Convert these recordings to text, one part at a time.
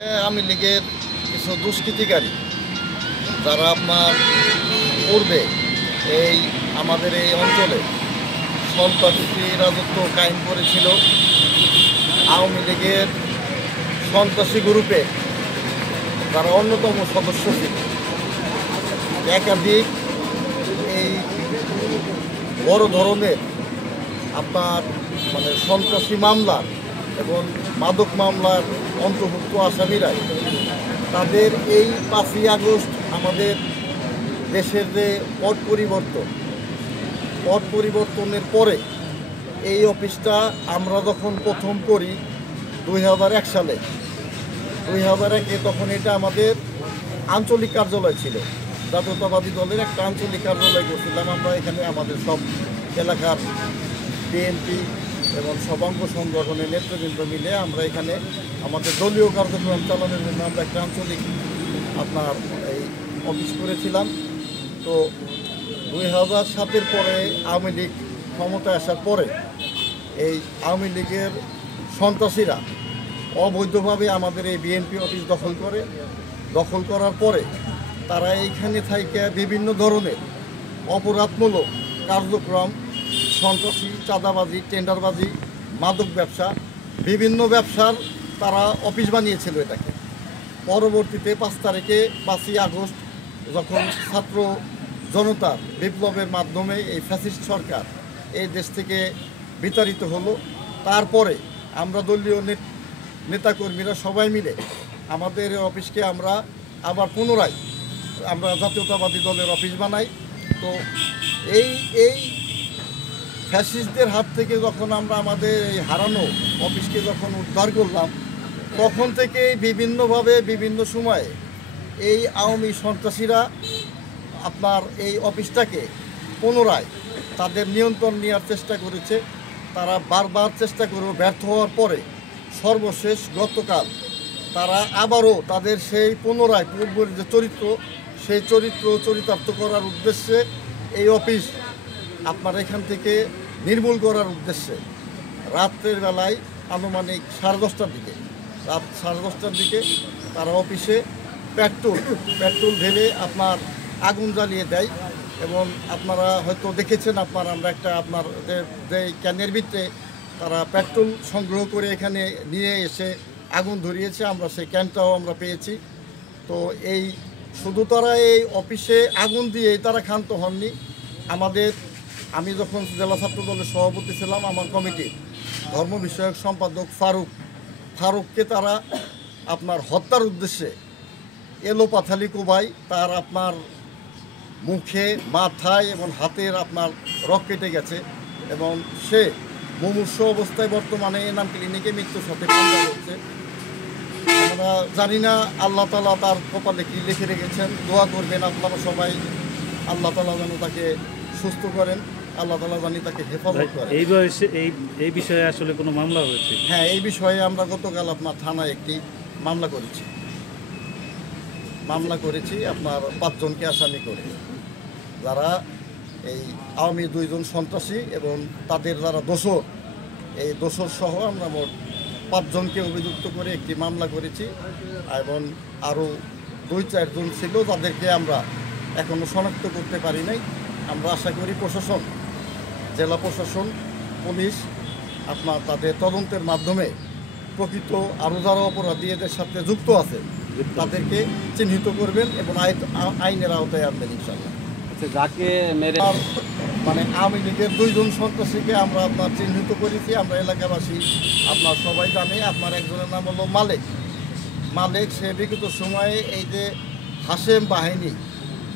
আওয়ামী লীগের কিছু দুষ্কৃতিকারী যারা আপনার পূর্বে আমাদের এই অঞ্চলে সন্ত্রাসী রাজত্ব কায়েম করেছিল। আওয়ামী লীগের সন্ত্রাসী গ্রুপে যারা অন্যতম সদস্য ছিল, একাধিক এই বড় ধরনের আপনার সন্ত্রাসী মামলা এবং মাদক মামলার অন্তর্ভুক্ত আসামিরাই তাদের এই 5ই আগস্ট আমাদের দেশের যে পট পরিবর্তনের পরে এই অফিসটা আমরা যখন প্রথম করি 2001 সালে, 2001-এ তখন এটা আমাদের আঞ্চলিক কার্যালয় ছিল। জাতীয়তাবাদী দলের একটা আঞ্চলিক কার্যালয় করছিলাম আমরা এখানে। আমাদের সব এলাকার বিএনপি এবং সবাঙ্গ সংগঠনের নেতৃবৃন্দ মিলে আমরা এখানে আমাদের দলীয় কার্যক্রম চালানোর জন্য আমরা একটা আঞ্চলিক এই অফিস করেছিলাম। তো 2007-এর পরে আওয়ামী লীগ ক্ষমতায় আসার পরে এই আওয়ামী লীগের সন্ত্রাসীরা অবৈধভাবে আমাদের এই বিএনপি অফিস দখল করার পরে তারা এইখানে থেকে বিভিন্ন ধরনের অপরাধমূলক কার্যক্রম, সন্ত্রাসী, চাঁদাবাজি, টেন্ডারবাজি, মাদক ব্যবসা, বিভিন্ন ব্যবসার তারা অফিস বানিয়েছিল এটাকে। পরবর্তীতে 5ই আগস্ট যখন ছাত্র জনতার বিপ্লবের মাধ্যমে এই ফ্যাসিস্ট সরকার এই দেশ থেকে বিতাড়িত হলো, তারপরে আমরা দলীয় নেতাকর্মীরা সবাই মিলে আমাদের অফিসকে আমরা আবার পুনরায় আমরা জাতীয়তাবাদী দলের অফিস বানাই। তো এই ফ্যাসিস্টদের হাত থেকে যখন আমরা আমাদের এই হারানো অফিসকে যখন উদ্ধার করলাম, তখন থেকে বিভিন্নভাবে বিভিন্ন সময়ে এই আওয়ামী সন্ত্রাসীরা আপনার এই অফিসটাকে পুনরায় তাদের নিয়ন্ত্রণ নেওয়ার চেষ্টা করেছে। তারা বারবার চেষ্টা করে ব্যর্থ হওয়ার পরে সর্বশেষ গতকাল তারা আবারও তাদের সেই পুনরায় পূর্বের যে সেই চরিতার্থ করার উদ্দেশ্যে এই অফিস আপনার এখান থেকে নির্মূল করার উদ্দেশ্যে রাত্রের বেলায় আনুমানিক 10:30টার দিকে রাত 10:30টার দিকে তারা অফিসে পেট্রোল ঢেলে আপনার আগুন জ্বালিয়ে দেয়। এবং আপনারা হয়তো দেখেছেন, আমরা একটা যে ক্যানের ভিতরে তারা পেট্রোল সংগ্রহ করে এখানে নিয়ে এসে আগুন ধরিয়েছে, আমরা সেই ক্যানটাও আমরা পেয়েছি। তো শুধু তারা এই অফিসে আগুন দিয়েই তারা ক্ষান্ত হননি। আমি যখন জেলা ছাত্র দলের সভাপতি ছিলাম, আমার কমিটির ধর্ম বিষয়ক সম্পাদক ফারুককে তারা আপনার হত্যার উদ্দেশ্যে এলোপাথালি কোবাই তার আপনার মুখে, মাথায় এবং হাতের আপনার রক কেটে গেছে এবং সে মুমূর্ষ অবস্থায় বর্তমানে এনাম ক্লিনিকে মৃত্যুর সাথে পাঞ্জা করছে। আমরা জানি না আল্লাহ তাআলা তার কপালে কী লিখে রেখেছেন। দোয়া করবেন আপনারা সবাই, আল্লাহ তাআলা যেন তাকে সুস্থ করেন, আল্লাহ তাআলা জানি তাকে হেফাজত করেন। এই বিষয়ে আসলে কোনো মামলা হয়েছে? হ্যাঁ, এই বিষয়ে আমরা গতকাল আপনার থানায় একটি মামলা করেছি আপনার 5 জনকে আসামি করে, যারা এই আওয়ামী 2 জন সন্ত্রাসী এবং তাদের যারা দোষর সহ আমরা মোট 5 জনকে অভিযুক্ত করে একটি মামলা করেছি। এবং আরও 2-4 জন ছিল যাদেরকে আমরা এখনও শনাক্ত করতে পারি নাই। আমরা আশা করি জেলা প্রশাসন, পুলিশ আপনার তাদের তদন্তের মাধ্যমে প্রকৃত আরও যারা অপরাধী এদের সাথে যুক্ত আছে তাদেরকে চিহ্নিত করবেন এবং আইনের আওতায় আনবেন ইনশাআল্লাহ। যাকে মেরে আওয়ামী লীগের 2 জন সন্ত্রাসীকে আমরা আপনার চিহ্নিত করেছি। আমরা এলাকাবাসী আপনার সবাই জানে। আপনার একজনের নাম হলো মালেক। সে বিগত সময়ে এই যে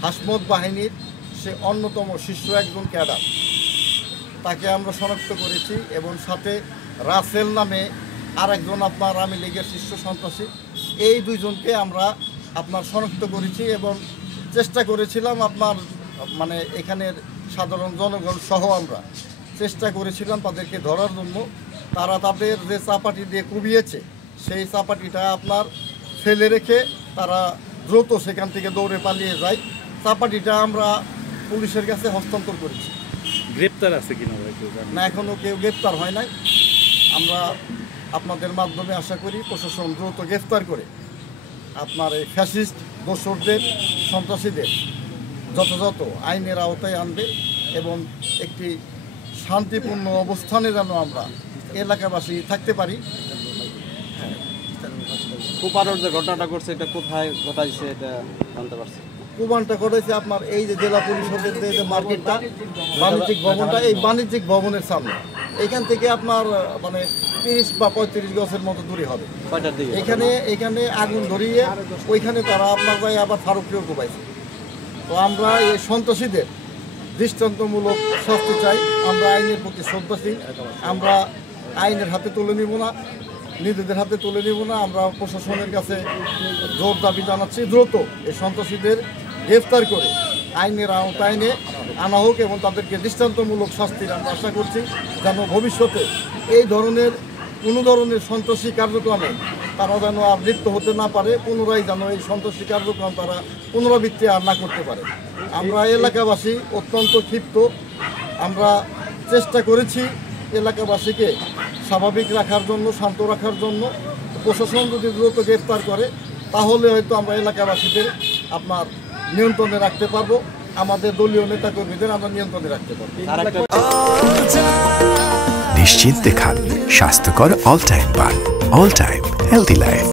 হাসমত বাহিনীর সে অন্যতম শীর্ষ একজন ক্যাডার, তাকে আমরা শনাক্ত করেছি। এবং সাথে রাসেল নামে আরেকজন আপনার আওয়ামী লীগের শীর্ষ সন্ত্রাসী। এই 2 জনকে আমরা আপনার শনাক্ত করেছি এবং চেষ্টা করেছিলাম এখানের সাধারণ জনগণ সহ আমরা চেষ্টা করেছিলাম তাদেরকে ধরার জন্য। তারা তাদের যে চাপাটি দিয়ে কুবিয়েছে সেই চাপাটিটা আপনার ফেলে রেখে তারা দ্রুত সেখান থেকে দৌড়ে পালিয়ে যায়। চাপাটিটা আমরা পুলিশের কাছে হস্তান্তর করেছি। গ্রেপ্তার আছে কিনা না, এখনও কেউ গ্রেপ্তার হয় নাই। আমরা আপনাদের মাধ্যমে আশা করি প্রশাসন দ্রুত গ্রেফতার করে আপনার এই ফ্যাসিস্ট দোসরদের, সন্ত্রাসীদের যথাযথ আইনের আওতায় আনবে এবং একটি শান্তিপূর্ণ অবস্থানে যেন আমরা এলাকাবাসী থাকতে পারি। কুপারোর যে ঘটনাটা করছে এটা কোথায় ঘটাইছে এটা জানতে পারছি। কুবানটা করেছে আপনার এই যে জেলা পরিষদের যে মার্কেটটা, বাণিজ্যিক ভবনটা, এই বাণিজ্যিক ভবনের সামনে। এইখান থেকে আপনার মানে 30 বা 35 গজের মতো দূরে হবে। কয়টার দিকে? এখানে আগুন ধরিয়ে ওইখানে তারা আপনার ভাই আবার ফারুককেও কোপাইছে। তো আমরা এই সন্ত্রাসীদের দৃষ্টান্তমূলক শাস্তি চাই। আমরা আইনের প্রতি শ্রদ্ধাশীল। আমরা আইনের হাতে তুলে নিব না, নিজেদের হাতে তুলে নিব না। আমরা প্রশাসনের কাছে জোর দাবি জানাচ্ছি দ্রুত এই সন্ত্রাসীদের গ্রেফতার করে আইনের আওতায় আনা হোক এবং তাদেরকে দৃষ্টান্তমূলক শাস্তির আমরা আশা করছি, যেন ভবিষ্যতে এই ধরনের কোনো ধরনের সন্ত্রাসী কার্যক্রমে তারা যেন আর লিপ্ত হতে না পারে, পুনরায় যেন এই সন্ত্রাসী কার্যক্রম তারা পুনরাবৃত্তি আর না করতে পারে। আমরা এলাকাবাসী অত্যন্ত ক্ষিপ্ত। আমরা চেষ্টা করেছি এলাকাবাসীকে স্বাভাবিক রাখার জন্য, শান্ত রাখার জন্য। প্রশাসন যদি দ্রুত গ্রেফতার করে তাহলে হয়তো আমরা এলাকাবাসীদের আপনার নিয়ন্ত্রণে রাখতে পারবো, আমাদের দলীয় নেতাকর্মীদের আমরা নিয়ন্ত্রণে রাখতে পারবো। নিশ্চিন্তে খান স্বাস্থ্যকর অল টাইম পান, অল টাইম হেলদি লাইফ।